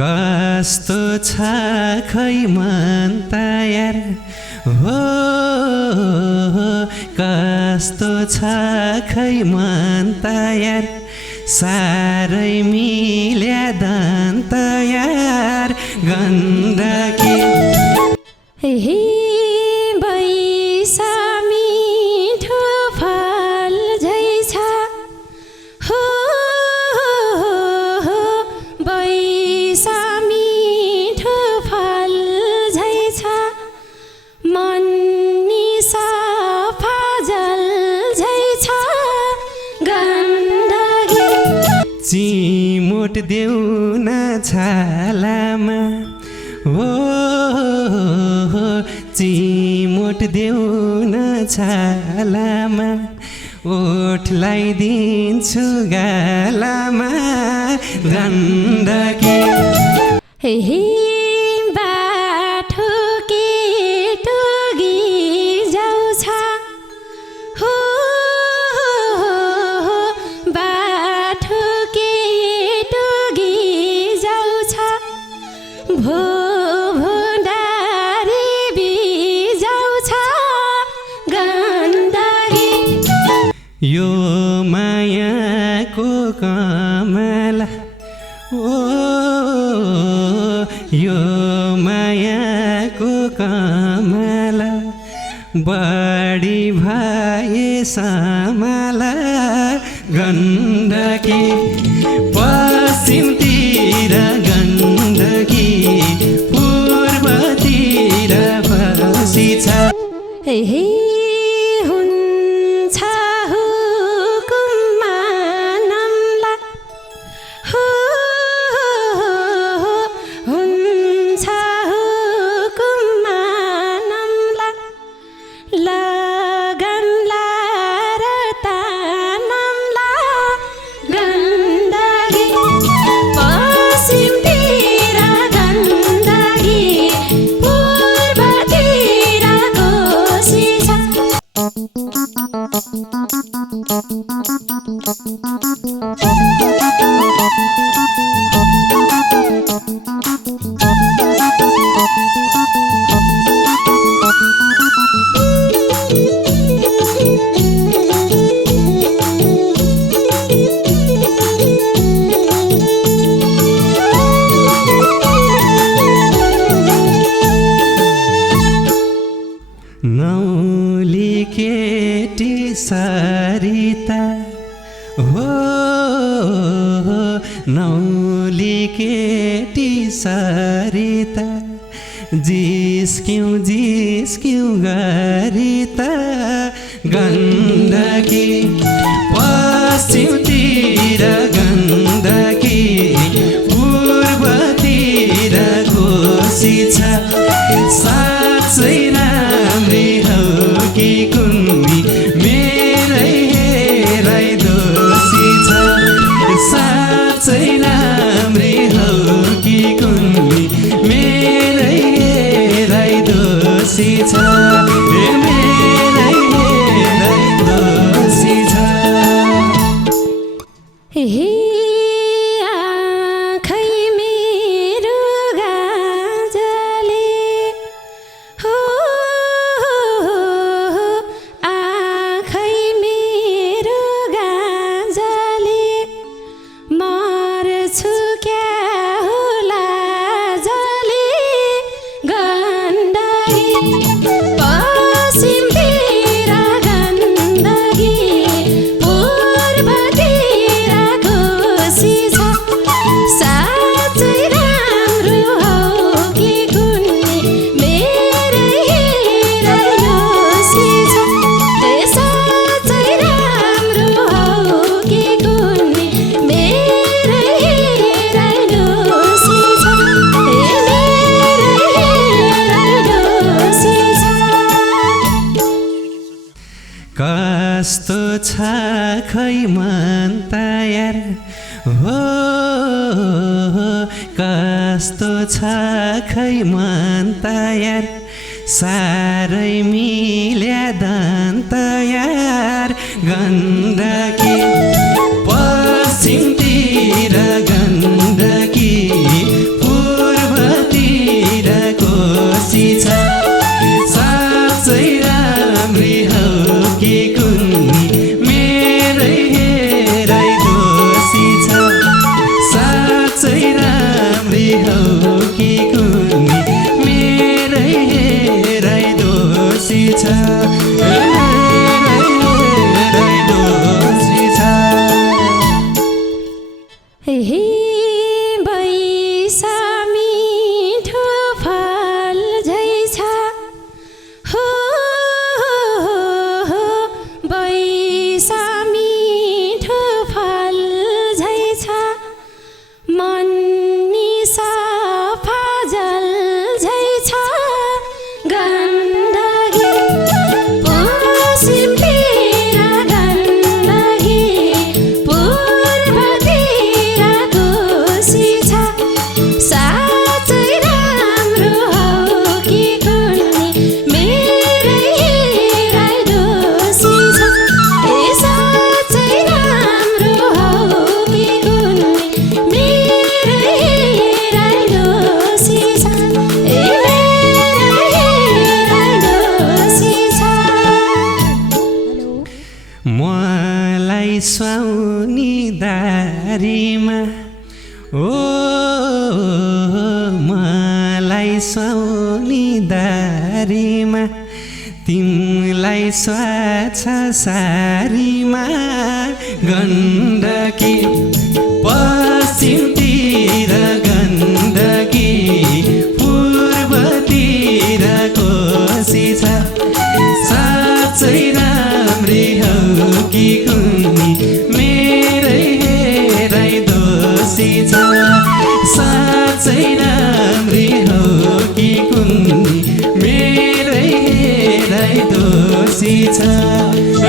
कस्तो छ खै मन त यार हो कस्तो छ खै मन त यार साह्रै मिल्या दन्त यार गण्डकी बैसा मिठो फल झै छ हो बैसा मिठो फल झै छ मन नि सफा जल झै छ गण्डकी चिमुट देऊ न छालामा हो चिमुट देऊ न छालामा ओठलाई दिन्छु गालामा गण्डकी बाठो केटुगी जाउँछ हो बाठो केटुगी जाउँछ भो भोडारी बिजाउँछ गण्डकी यो मायाको कमला ओ यो मायाको कमला बढी भए समाला गण्डकी पश्चिमतिर गण्डकी पूर्वतिर बसी छ हुन्छ हुकुममा नम्ला हो हुन्छ हुकुममा नम्ला लगनला र तानमला गण्डकी पश्चिमतिर गण्डकी पूर्वतिर कोशी छ नौली केटी सरिता हो नौली केटी सरिता जिस्क्यौँ गरिता गण्डकी पश्चिमतिर गण्डकी पूर्वतिर कोशी छ साँच्चै राम्री हौ कि कुन्नी मेरै हेराइ दोषी छ साँच्चै राम्री हौ कि कुन्नी मेरै हेराइ दोषी छ मेरै हेराइ दोषी छ आँखै मेरो गाजले हो आँखै मेरो गाजले मर्छु क्या होला जले गण्डकी पश्चिमतिर गण्डकी पूर्वतिर कोशी छ साँच्चै राम्रो हौ कि कुन्नी मेरै हेराइ दोषी छ साँच्चै राम्रो हौ कि कुन्नी मेरै हेराइ दोषी छ मेरै हेराइ दोषी छ कस्तो छ खै मन त यार हो कस्तो छ खै मन त यार साह्रै मिल्या दन्त यार गण्डकी पश्चिमतिर गण्डकी सुहाउने दारीमा तिमीलाई स्वाछ सारीमा गण्डकी पश्चिमतिर गण्डकी पूर्वतिर कोशी छ साँच्चै राम्री हौ कि कुन्नी मेरै हेराइ दोषी छ साँच्चै राम्री हौ कि कुन्नी मेरै हेराइ दोषी छ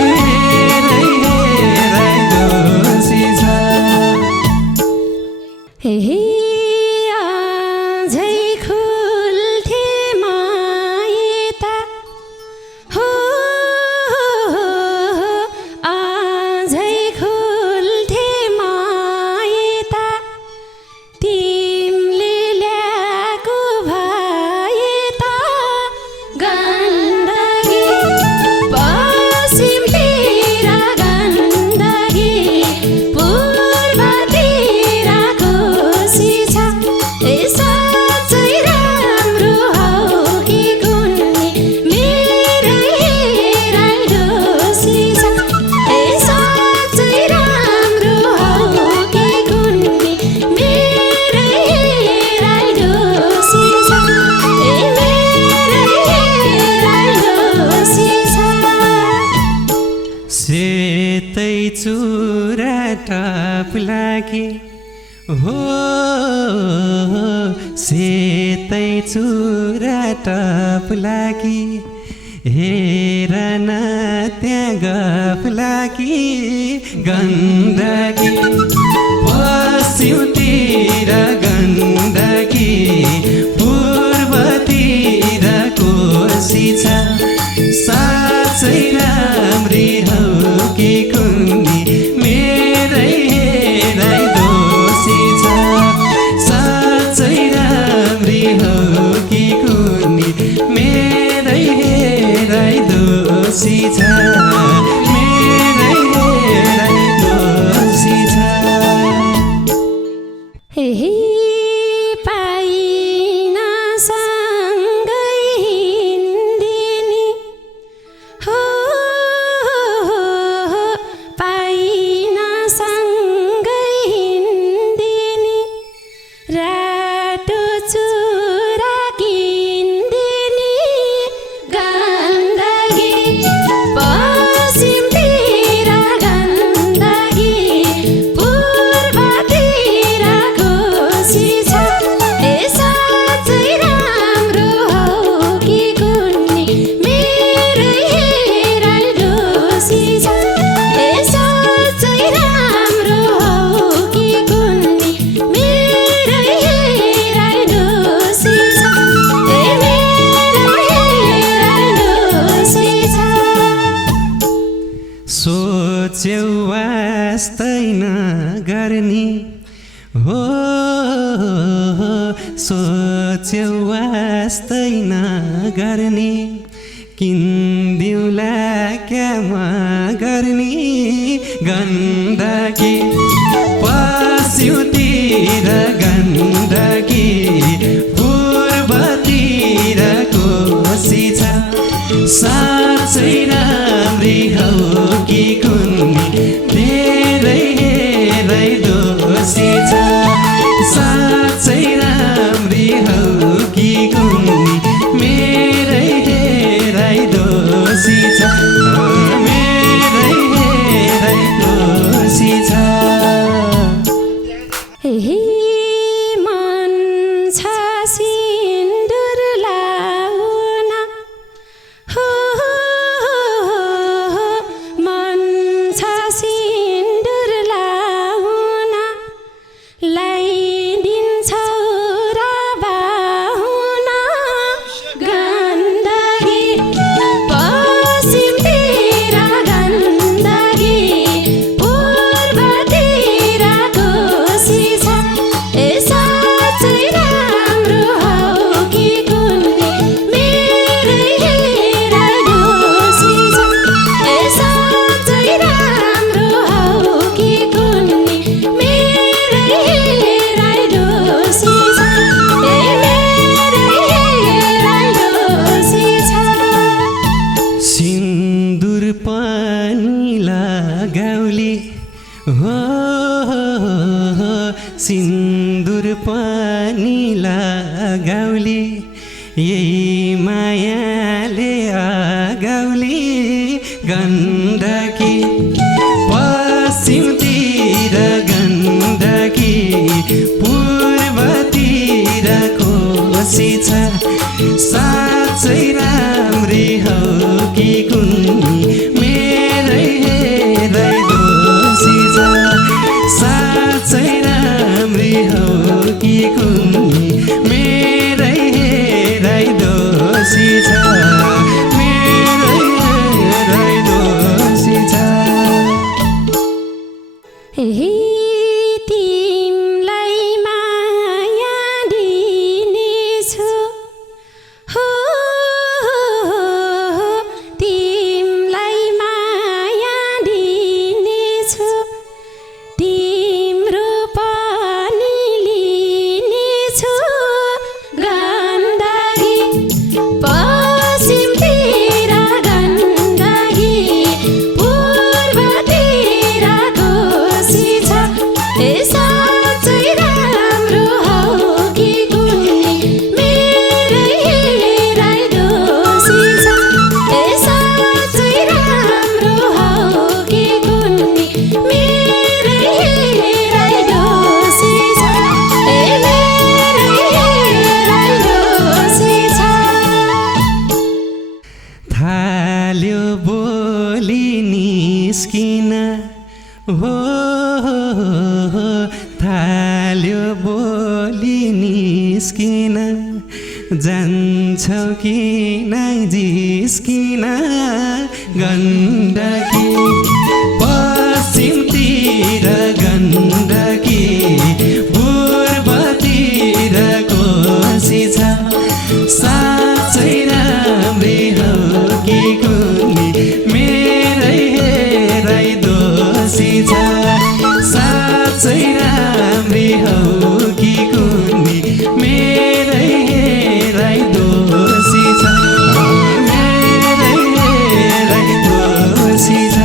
मेरै हेराइ दोषी छ हे आजै खुल्थे मायता हो आजै खुल्थे मायता तिमीले ल्याएको भए त गण्डकी पश्चिमतिर गण्डकी पूर्वतिर कोशी छ ए साँच्चै राम्रो हौ कि कुन्नी मेरै हेराइ दोषी छ ए साँच्चै राम्रो हौ कि कुन्नी मेरै हेराइ दोषी छ ए मेरै हेराइ दोषी छ सेतै चुरा टप्लाकी हो सेतै चुरा टप्लाकी हेर न त्यहाँ गफलाकी गण्डकी पश्चिमतिर गण्डकी पूर्वतिर कोशी छ साँच्चै राम्री हौ कि कुन्नी मेरै हेराइ दोषी छ साँच्चै राम्री हौ कि कुन्नी मेरै हेराइ दोषी छ मेरै हेराइ दोषी छ हे पाइन सँगै हिँडिनी हो पाइन सँगै हिँडिनी रातो चुरा किन्दिनी गण्डकी पश्चिमतिर गण्डकी पूर्वतिर कोशी छ ए साँच्चै राम्रो हौ कि कुन्नी मेरै हेराइ दोषी छ ए साँच्चै राम्रो हौ कि कुन्नी मेरै हेराइ दोषी छ ए मेरै हेराइ दोषी छ सोच्यौ वास्तै नगर्ने हो सोच्यौ वास्तै नगर्ने किन्दिउँला क्या गर्ने गण्डकी पश्चिमतिर गण्डकी पूर्वतिर कोशी छ साँच्चै राम्री हौ कि कुन्नी मेरै हेराइ दोषी छ साँच्चै राम्री हौ कि कुन्नी मेरै हेराइ दोषी छ मेरै हेराइ दोषी छ हे मन लगाउली यही मायाले आगाउली गण्डकी पश्चिमतिर गण्डकी पूर्वतिर कोशी छ साँच्चै राम्री हौ कि कुन्नी मेरै हेरै दोषी छ साँच्चै राम्री हौ कि कुन्नी मेरै हेरै दोषी छ मेरै हेरै दोषी छ तिमलाई माया दिनेछु हो तिमलाई माया दिनेछु तिम्रो पनि लिनेछु गण्डकी पश्चिमतिर गण्डकी पूर्वतिर कोशी छ ए साँच्चै राम्रो हौ कि कुन्नी मेरै हेरै दोषी छ ए साँच्चै राम्रो हौ कि कुन्नी मेरै हेरै दोषी छ ए मेरै हेरै दोषी छ थाल्यो बोली निस्किन हो थाल्यो बोली निस्किन जान्छौ कि नै जिस्किन गण्डकी पश्चिमतिर गण्डकी पूर्वतिर कोशी छ साँच्चै राम्री हौ कि कुन्नी मेरै हेरै दोषी छ साँच्चै राम्री हौ कि कुन्नी मेरै हेरै दोषी छ मेरै हेरै दोषी छ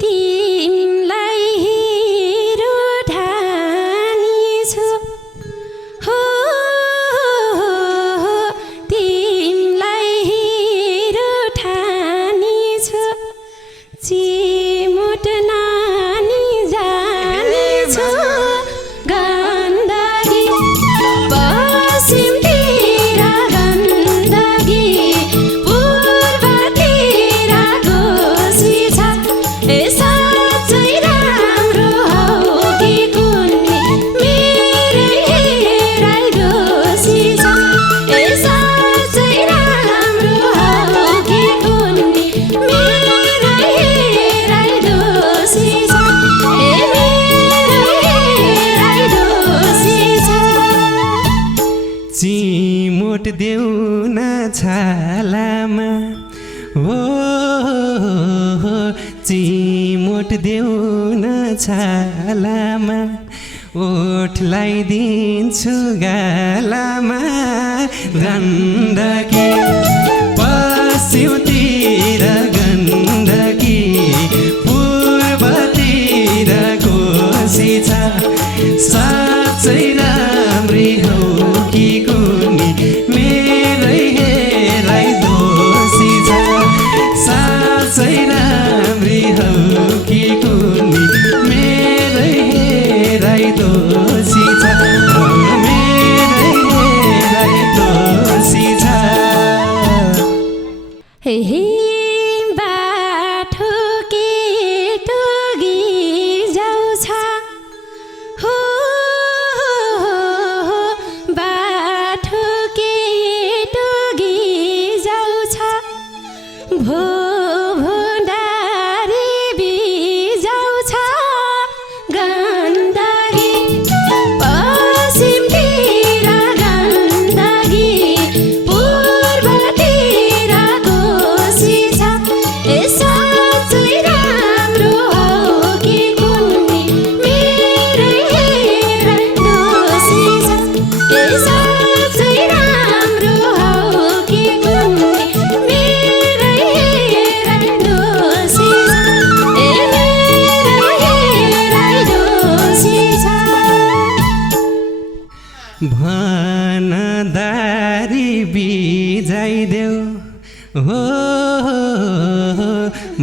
तिमलाई हिरो ठानेछु हो तिमलाई हिरो ठानेछु चिमुट नानी जानेछु गण्डकी पश्चिमतिर गण्डकी पूर्वतिर कोशी छ ए साँच्चै राम्रो हौ कि कुन्नी मेरै हेरै दोषी छ ए साँच्चै राम्रो हौ कि कुन्नी मेरै हेरै दोषी छ ए मेरै हेरै दोषी छ चिमुट देऊ न छालामा हो चिमुट देऊ न छालामा ओठलाई दिन्छु गालामा गण्डकी पश्चिमतिर गण्डकी पूर्वतिर कोशी छ साँच्चै राम्री हौ कि कुन्नी मेरै हेरै दोषी छ साँच्चै राम्री हौ कि कुन्नी मेरै हेरै दोषी छ मेरै हेरै दोषी छ भनदारी बिजाइदेऊ हो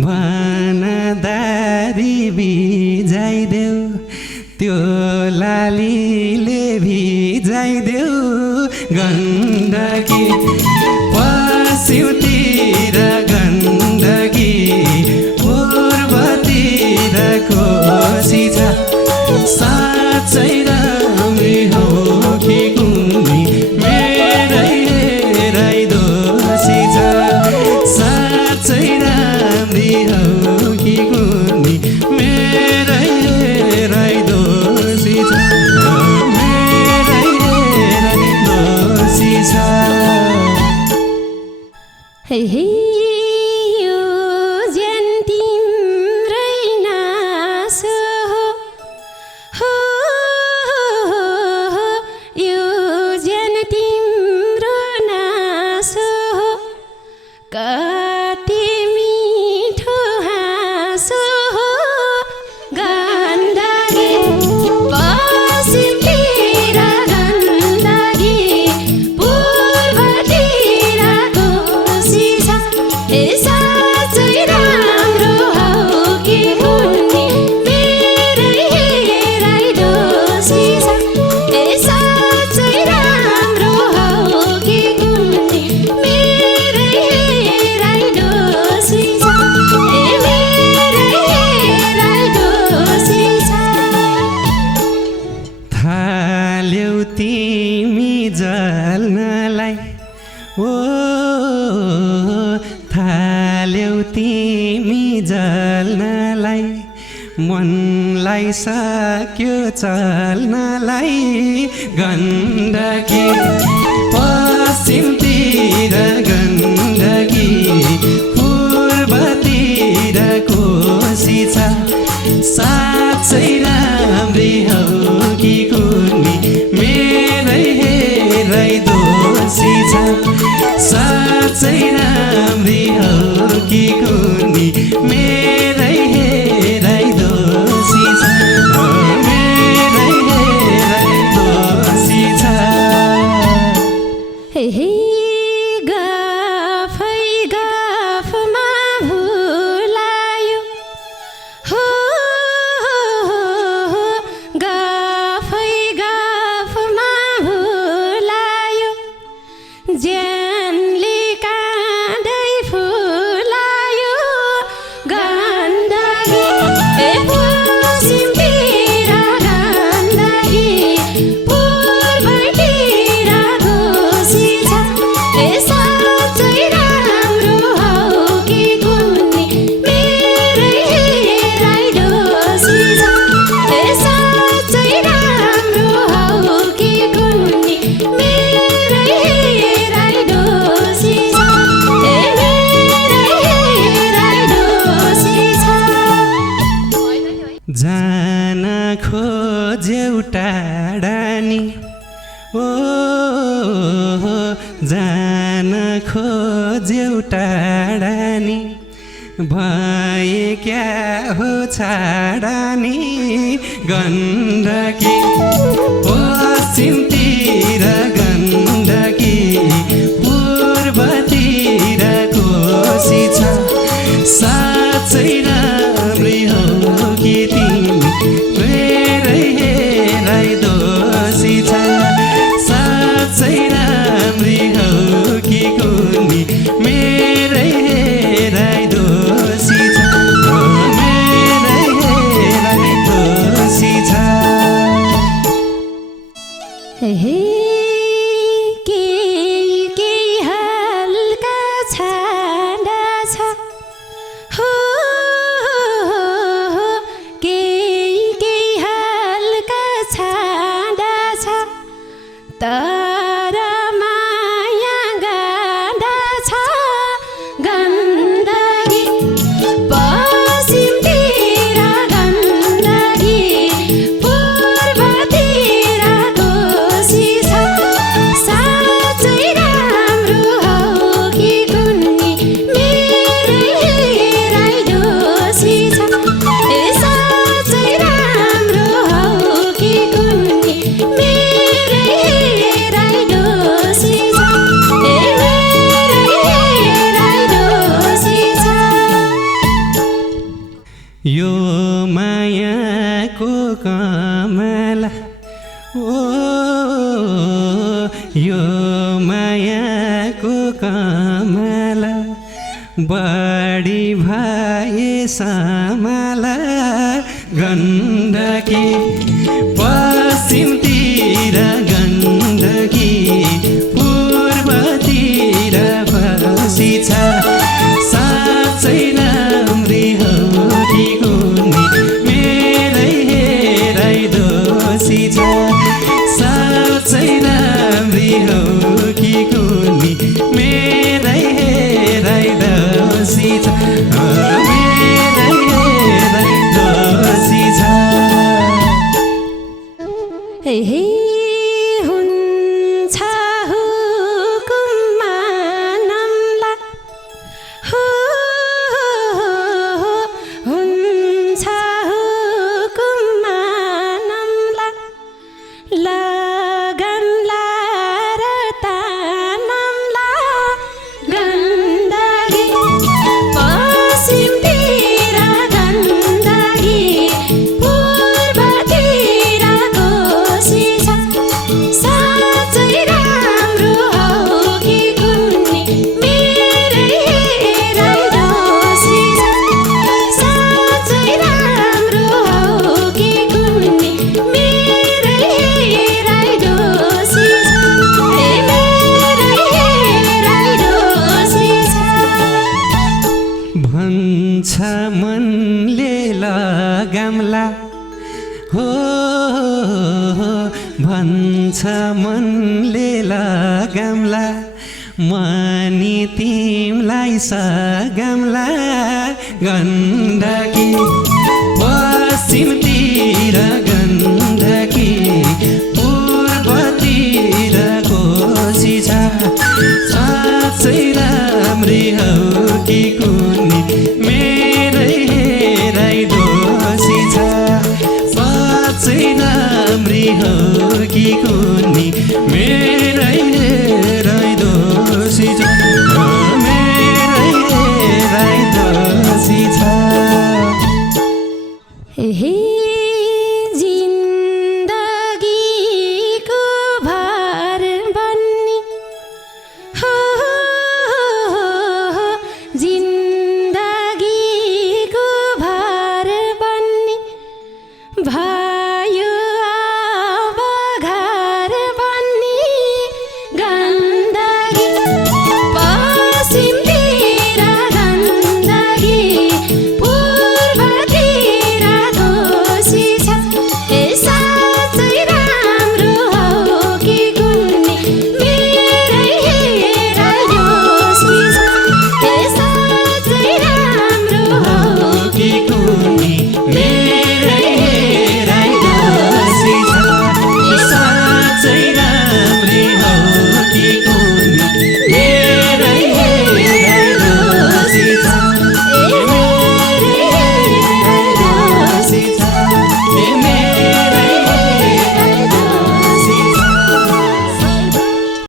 भनदारी बिजाइदेऊ त्यो लालीले भिजाइदेऊ गण्डकी पश्चिमतिर गण्डकी पूर्वतिर कोशी छ साँच्चै राम्री हौ कि कुन्नी मेरै हेराइ दोषी छ साँच्चै राम्री हौ कि कुन्नी मेरै हेराइ दोषी छ मेरै हेराइ दोषी छ हे हे यो ज्यान तिम्रै नास हो यो ज्यान तिम्रो नास हो कति मिठो हाँसो हो गण्डकी पश्चिमतिर गण्डकी पूर्वतिर कोशी छ ए साँच्चै राम्रो हौ कि कुन्नी मेरै हेराइ दोषी छ ए साँच्चै राम्रो हौ कि कुन्नी मेरै हेराइ दोषी छ ए मेरै हेराइ दोषी छ थाल्यौ तिमी जल्नलाई ओ थाल्यौ तिमी जल्नलाई मनलाई सक्यो चल्नलाई गण्डकी पश्चिमतिर गण्डकी पूर्वतिर कोशी छ साँच्चै राम्री हौ कि कुन्नी मेरै हेराइ दोषी छ साँच्चै राम्री हौ कि कुन्नी मेरै हेराइ दोषी छ मेरै हेराइ दोषी छ हे हे गफै गफमा भुलायो हो गफै गफमा भुलायो ज्यानले काँदै फुलायो गण्डकी ए पश्चिमतिर गण्डकी पूर्वतिर कोशी छ ए साँच्चै राम्रो हौ कि कुन्नी मेरै हेराइ दोषी छ ए साँच्चै राम्रो हौ कि कुन्नी मेरै हेराइ दोषी छ ए मेरै हेराइ दोषी छ जान खोज्यौ टाढानी ओ जान खोज्यौ टाढानी भए क्या हो छाडानी गण्डकी पश्चिमतिर गण्डकी पूर्वतिर कोशी छ साँच्चै राम्री हौ कि तिमी मेरै हेराइ दोषी छ साँच्चै राम्री हौ कि कुन्नी मेरै हेराइ दोषी छ मेरै हेराइ दोषी छ हे हे केही हल्का छाडा छ हो केही हल्का छाडा छ तर माया गाडा छ गण्डकी पश्चिमतिर गण्डकी पूर्वतिर कोशी छ ओ यो मायाको कमला बढी भए सामला गण्डकी पश्चिमतिर गण्डकी पूर्वतिर बसिछ साँच्चै राम्री हो कि कुनी मेरै हेराइ दोषी छ साँच्चै राम्री हो कि कुनी मेरै हेराइ दोषी छ मेरै हेराइ दोषी छ हे हुन्छ हुकुममा नम्ला हो हुन्छ हुकुममा नम्ला लगनला र तानमला गण्डकी पश्चिमतिर गण्डकी पूर्वतिर कोशी छ साँच्चै राम्रो हो कि कुन्नी मेरै हेराइ दोषी छ साँच्चै राम्रो हो कि कुन्नी मेरै हेराइ दोषी छ मेरै हेराइ दोषी छ भन्छ मनले लगामला हो भन्छ मनले लगामला मनी तिमलाई सगामला गण्डकी पश्चिमतिर गण्डकी पूर्वतिर कोशी छ साँच्चै राम्री हो कि कुनी मेरै हेराइ दोषी छ साँच्चै राम्री हो कि कुनी मेरै हेराइ दोषी छ मेरै हेराइ दोषी छ हे